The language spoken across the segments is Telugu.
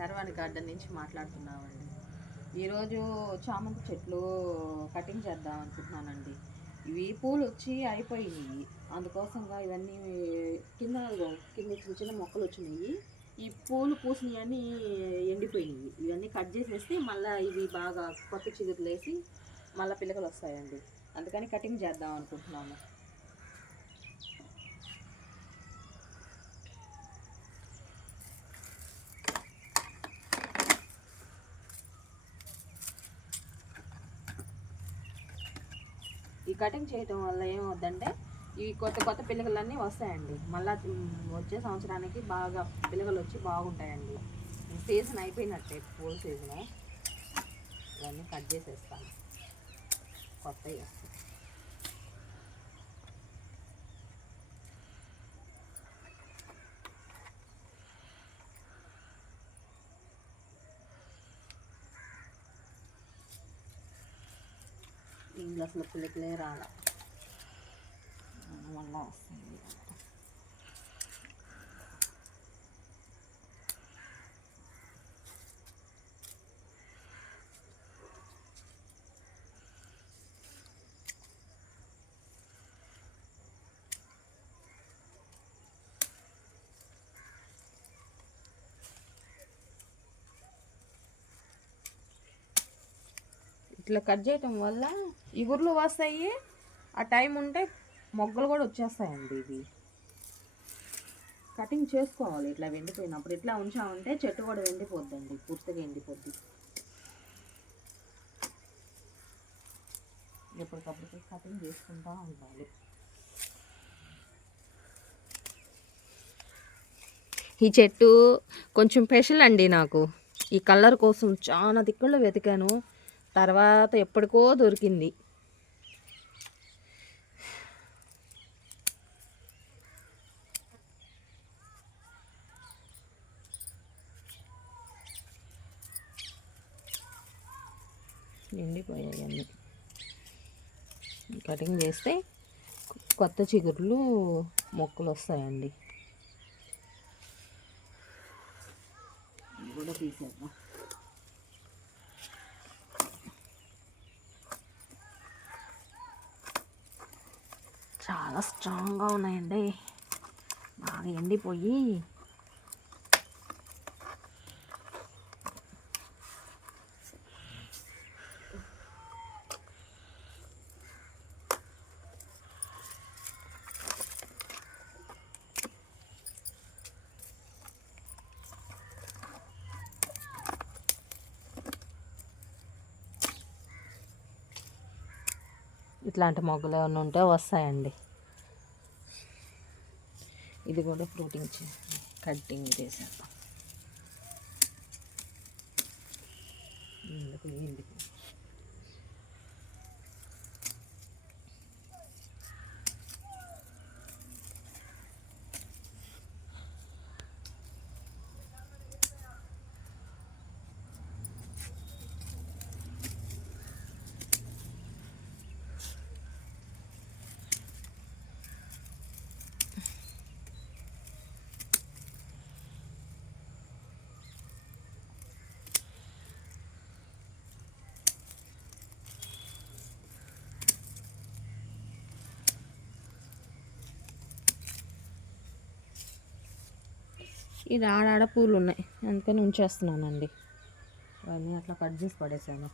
శర్వాణి గార్డెన్ నుంచి మాట్లాడుతున్నామండి. ఈరోజు చామంతి చెట్లు కటింగ్ చేద్దాం అనుకుంటున్నానండి. ఇవి పూలు వచ్చి అయిపోయినాయి, అందుకోసంగా ఇవన్నీ కింద కింద చిన్న చిన్న మొక్కలు వచ్చినాయి. ఈ పూలు పూసినవన్నీ ఎండిపోయినాయి. ఇవన్నీ కట్ చేసేస్తే మళ్ళీ ఇవి బాగా కొత్త చిగురులు వేసి మళ్ళీ పిల్లకలు వస్తాయండి. అందుకని కటింగ్ చేద్దాం అనుకుంటున్నాను. ఈ కటింగ్ చేయటం వల్ల ఏమవుద్దంటే ఈ కొత్త కొత్త పిల్లకలన్నీ వస్తాయండి. మళ్ళీ వచ్చే సంవత్సరానికి బాగా పిల్లకలు వచ్చి బాగుంటాయండి. సీజన్ అయిపోయినట్టే, పూల సీజను. ఇవన్నీ కట్ చేసేస్తాను, కొత్తవి వస్తాయి. ఇంట్లో అసలు పిల్లకలే రాల, మళ్ళీ వస్తుంది. ఇట్లా కట్ చేయటం వల్ల ఇగుర్లు వస్తాయి, ఆ టైం ఉంటే మొగ్గలు కూడా వచ్చేస్తాయండి. ఇవి కటింగ్ చేసుకోవాలి. ఇట్లా వెండిపోయినప్పుడు ఇట్లా ఉంచామంటే చెట్టు కూడా వెండిపోద్దండి, పూర్తిగా ఎండిపోద్ది. ఎప్పటికప్పుడు కటింగ్ చేసుకుంటూ ఉండాలి. ఈ చెట్టు కొంచెం స్పెషల్ అండి నాకు. ఈ కలర్ కోసం చాలా దిక్కుల్లో వెతికాను, తర్వాత ఎప్పటికో దొరికింది. ఎండిపోయాయి అన్నీ. కటింగ్ చేస్తే కొత్త చిగుర్లు మొక్కలు వస్తాయండి. కూడా తీసేద్దాం. చాలా స్ట్రాంగ్గా ఉన్నాయండి, బాగా ఎండిపోయి. ఇట్లాంటి మొగ్గలు ఏమైనా ఉంటే వస్తాయండి. ఇది కూడా ఫ్రూటింగ్ కటింగ్ చేసేద్దాం. ఎందుకు ఇది ఆడాడ పూలు ఉన్నాయి, అందుకని ఉంచేస్తున్నానండి. ఇవన్నీ అట్లా కట్ చేసి పడేసాను.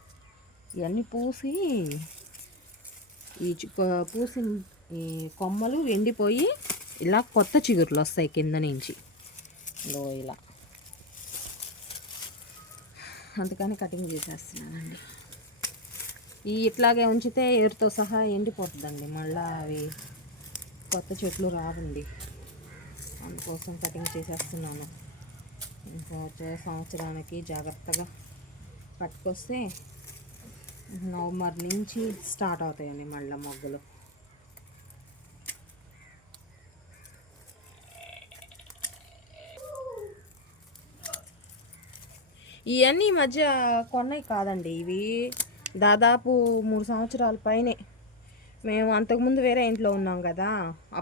ఇవన్నీ పూసి పూసి ఈ కొమ్మలు ఎండిపోయి ఇలా కొత్త చిగురులు వస్తాయి కింద నుంచి, ఇలా. అందుకని కటింగ్ చేసేస్తున్నానండి. ఇట్లాగే ఉంచితే ఎరుతో సహా ఎండిపోతుందండి, మళ్ళీ అవి కొత్త చెట్లు రావండి. అందుకోసం కటింగ్ చేసేస్తున్నాను. ఇంకా వచ్చే సంవత్సరానికి జాగ్రత్తగా పట్టుకొస్తే నవంబర్ నుంచి స్టార్ట్ అవుతాయండి మళ్ళీ మొగ్గలు. ఇవన్నీ ఈ మధ్య కొన్నవి కాదండి, ఇవి దాదాపు 3 సంవత్సరాల పైనే. మేము అంతకుముందు వేరే ఇంట్లో ఉన్నాం కదా,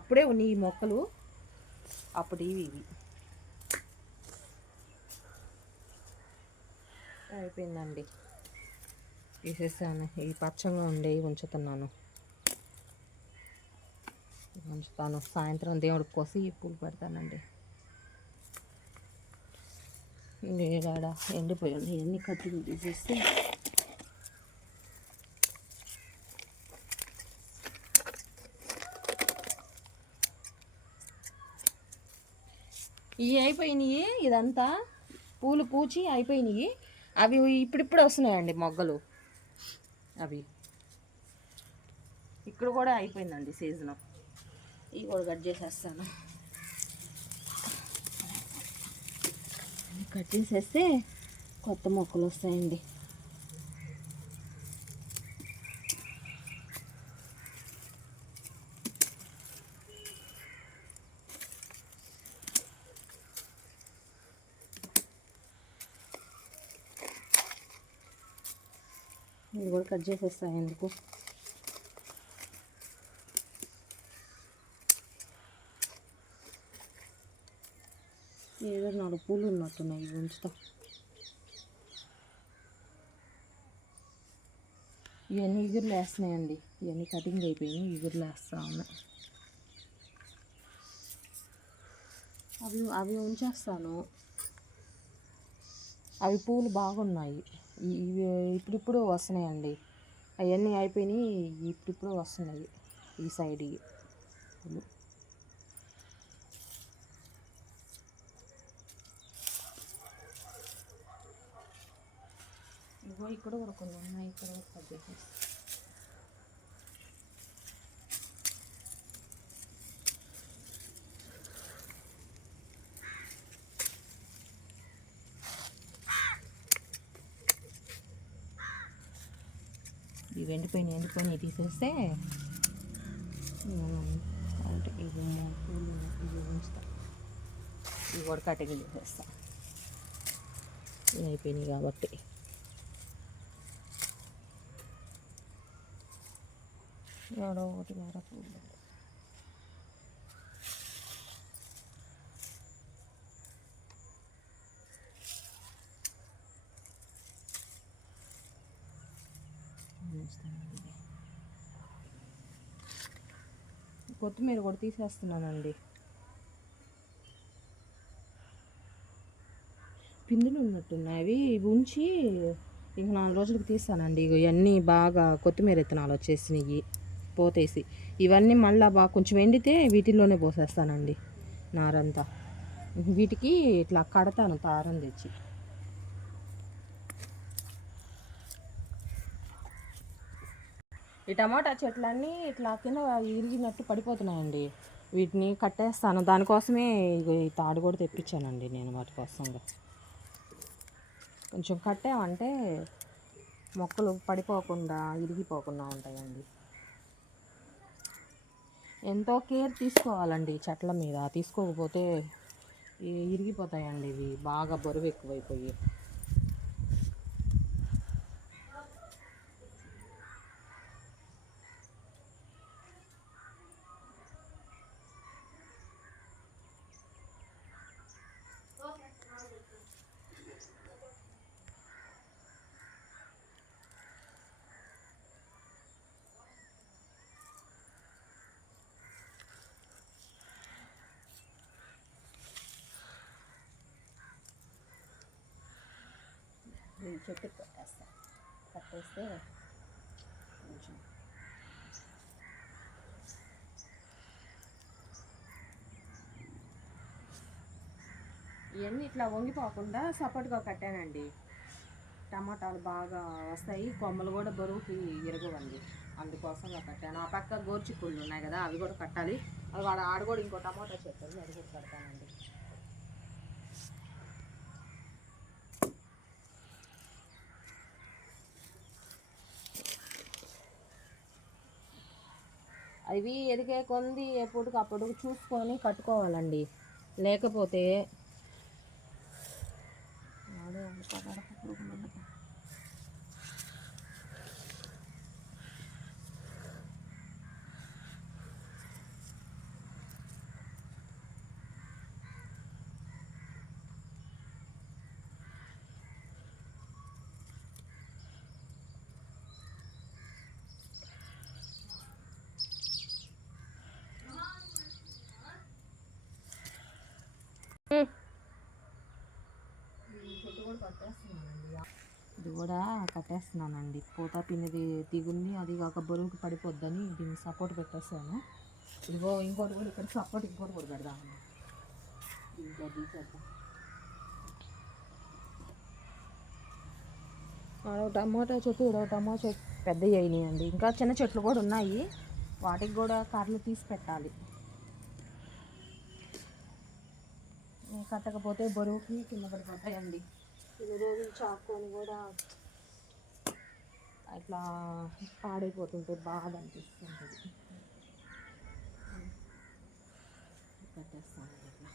అప్పుడే ఉన్నాయి ఈ మొక్కలు. అప్పుడు ఇవి అయిపోయిందండి, తీసేసాను. ఈ పచ్చగా ఉండేవి ఉంచుతున్నాను, ఉంచుతాను. సాయంత్రం దేవుడికి కోసి పూలు పెడతానండి. నీడ ఎండిపోయి ఉన్నాయి, ఎన్ని కత్తిలు తీసేస్తే ఇవి అయిపోయినాయి. ఇదంతా పూలు పూచి అయిపోయినాయి. అవి ఇప్పుడిప్పుడే వస్తున్నాయండి మొగ్గలు. అవి ఇక్కడ కూడా అయిపోయిందండి సీజను. ఇవి కూడా కట్ చేసేస్తాను. కట్ చేసేస్తే కొత్త మొక్కలు వస్తాయండి. ఇవి కూడా కట్ చేసేస్తాయి ఎందుకు. ఏదో 4 పూలు ఉన్నట్టున్నాయి, ఇవి ఉంచుతా. ఇవన్నీ ఇగురులు వేస్తున్నాయండి, ఇవన్నీ కటింగ్ అయిపోయినాయి, ఇగురులు వేస్తా ఉన్నాయి. అవి అవి ఉంచేస్తాను. అవి పూలు బాగున్నాయి. ఇవి ఇప్పుడిప్పుడు వస్తున్నాయండి. అవన్నీ అయిపోయినాయి, ఇప్పుడిప్పుడు వస్తున్నాయి ఈ సైడ్ పూలు. ఇగో ఇక్కడ కూడా కొన్ని ఉన్నాయి, ఇక్కడ కూడా కట్ చేసేసి. ఇవి ఎండిపోయినాయి తీసేస్తే అంటే ఇవి పూలు ఇవి ఉంచుతా. ఇవి కూడా కటింగ్ చేసేస్తా, ఇవి అయిపోయినాయి కాబట్టి. ఎవడో ఒకటి వేరే పూలు కొత్తిమీర కూడా తీసేస్తున్నానండి. పిందులు ఉన్నట్టున్నాయి, అవి ఉంచి ఇంక 4 రోజులకు తీస్తానండి. ఇవన్నీ బాగా కొత్తిమీర విత్తనాలు వచ్చేసినాయి పోతేసి. ఇవన్నీ మళ్ళీ బాగా కొంచెం ఎండితే వీటిల్లోనే పోసేస్తానండి నారంతా. వీటికి ఇట్లా కడతాను తారం తెచ్చి. ఈ టమాటా చెట్లన్నీ ఇట్లా కింద ఇరిగినట్టు పడిపోతున్నాయండి, వీటిని కట్టేస్తాను. దానికోసమే ఈ తాడు కూడా తెప్పించానండి నేను వాటి కోసంగా. కొంచెం కట్టామంటే మొక్కలు పడిపోకుండా ఇరిగిపోకుండా ఉంటాయండి. ఎంతో కేర్ తీసుకోవాలండి చెట్ల మీద, తీసుకోకపోతే ఇరిగిపోతాయండి ఇవి బాగా బరువు ఎక్కువైపోయి. చెట్టు కట్టేస్తా, కట్టేస్తే కొంచెం ఇవన్నీ ఇట్లా వంగిపోకుండా సపోర్ట్గా కట్టానండి. టమాటాలు బాగా వస్తాయి, కొమ్మలు కూడా బరువుకి ఇరగవండి, అందుకోసంగా కట్టాను. ఆ పక్క గోర్చిక్కుళ్ళు ఉన్నాయి కదా, అవి కూడా కట్టాలి. అవి ఆడ కూడా ఇంకో టమాటా చెట్టు అది కూడా కడతానండి. అవి ఎదిగే కొంది ఎప్పటికప్పుడు చూసుకొని కట్టుకోవాలండి, లేకపోతే కూడా కట్టేస్తున్నానండి. ఇది కూడా కట్టేస్తున్నానండి. పూత పిండి దిగుంది, అది కాక బరువుకి పడిపోద్దని దీన్ని సపోర్ట్ పెట్టేస్తాను. ఇదిగో ఇంకోటి కూడా ఇక్కడ సపోర్ట్ ఇంకోటి కూడా పెడదామండి. ఇంకా తీసేద్దాం. టమాటా చెట్టు టమాటా చెట్టు పెద్దవి అయినాయండి. ఇంకా చిన్న చెట్లు కూడా ఉన్నాయి, వాటికి కూడా కర్రలు తీసి పెట్టాలి. కట్టకపోతే బరువుకి కింద పడిపోతాయండి. కొన్ని రోజులు చాక్కొని కూడా అట్లా పాడైపోతుంటే బాధ అనిపిస్తుంటుంది. కట్టేస్తాను అట్లా.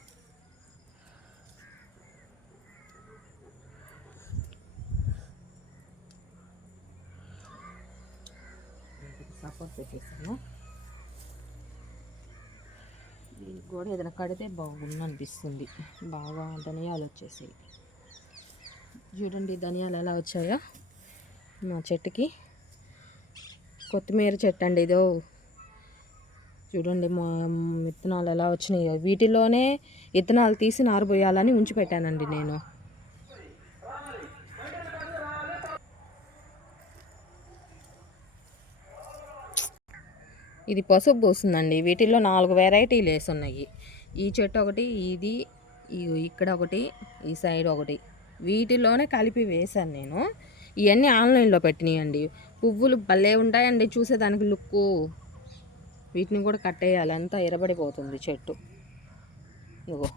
సపోర్ట్ పెట్టేస్తాను. దీనికి కూడా ఏదైనా కడితే బాగుంది అనిపిస్తుంది. బాగా ధనియాలు వచ్చేసాయి చూడండి, ధనియాలు ఎలా వచ్చాయో మా చెట్టుకి. కొత్తిమీర చెట్టు అండి ఇదో, చూడండి మా విత్తనాలు ఎలా వచ్చినాయో. వీటిలోనే విత్తనాలు తీసి నారబోయాలని ఉంచి పెట్టానండి నేను. ఇది పసుపు పోస్తుందండి. వీటిల్లో 4 వెరైటీలు వేసి ఉన్నాయి. ఈ చెట్టు ఒకటి, ఇది ఇక్కడ ఒకటి, ఈ సైడ్ ఒకటి, వీటిలోనే కలిపి వేశాను నేను. ఇవన్నీ ఆన్లైన్లో పెట్టినాయండి. పువ్వులు భలే ఉంటాయండి చూసేదానికి లుక్కు. వీటిని కూడా కట్టేయాలి, అంతా ఎరబడిపోతుంది చెట్టు. ఇగో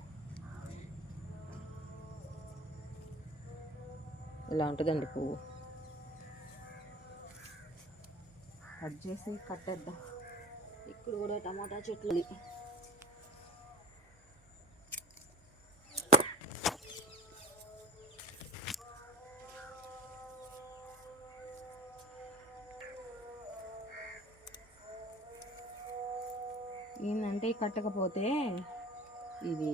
ఇలా ఉంటుందండి పువ్వు. కట్ చేసి కట్టేద్దాం. ఇక్కడ కూడా టమాటా చెట్లు. ఏంటంటే కట్టకపోతే ఇది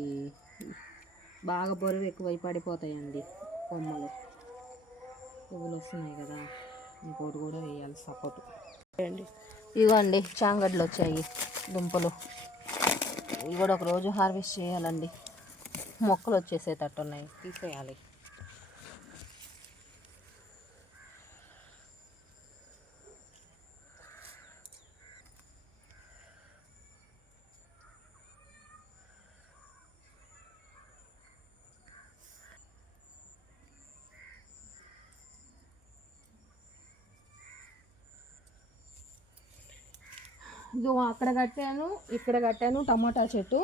బాగా బరువు ఎక్కువై పడిపోతాయండి కొమ్మలు. పువ్వులు వస్తున్నాయి కదా, ఇంకోటి కూడా వేయాలి సపోర్ట్. ఇవ్వండి చాంగడ్లు వచ్చాయి, దుంపలు. ఇవి కూడా ఒకరోజు హార్వెస్ట్ చేయాలండి. మొక్కలు వచ్చేసేటట్టు ఉన్నాయి, తీసేయాలి. ఇదో అక్కడ కట్టాను, ఇక్కడ కట్టాను టమాటా చెట్టు.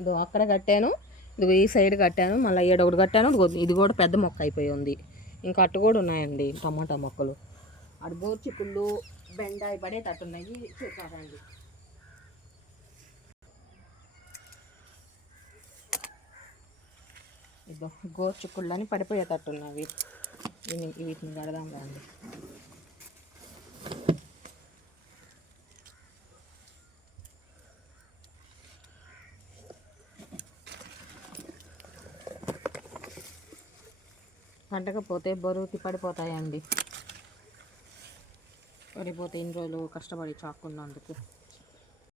ఇదో అక్కడ కట్టాను, ఇదిగో ఈ సైడ్ కట్టాను, మళ్ళీ ఒకటి కట్టాను. ఇది కూడా పెద్ద మొక్క అయిపోయి ఉంది. ఇంకా అట్టు కూడా ఉన్నాయండి టమాటా మొక్కలు. అటు గోర్చిక్కుళ్ళు బెండాయి పడేటట్టున్నాయి, చూసారండి. ఇదో గోర్చిక్కుళ్ళు అని పడిపోయేటట్టున్నవి. వీటిని కడదాం రండి. కట్టకపోతే బరువుకి పడిపోతాయండి. పడిపోతే ఇన్ని రోజులు కష్టపడి చాక్కున్నందుకు.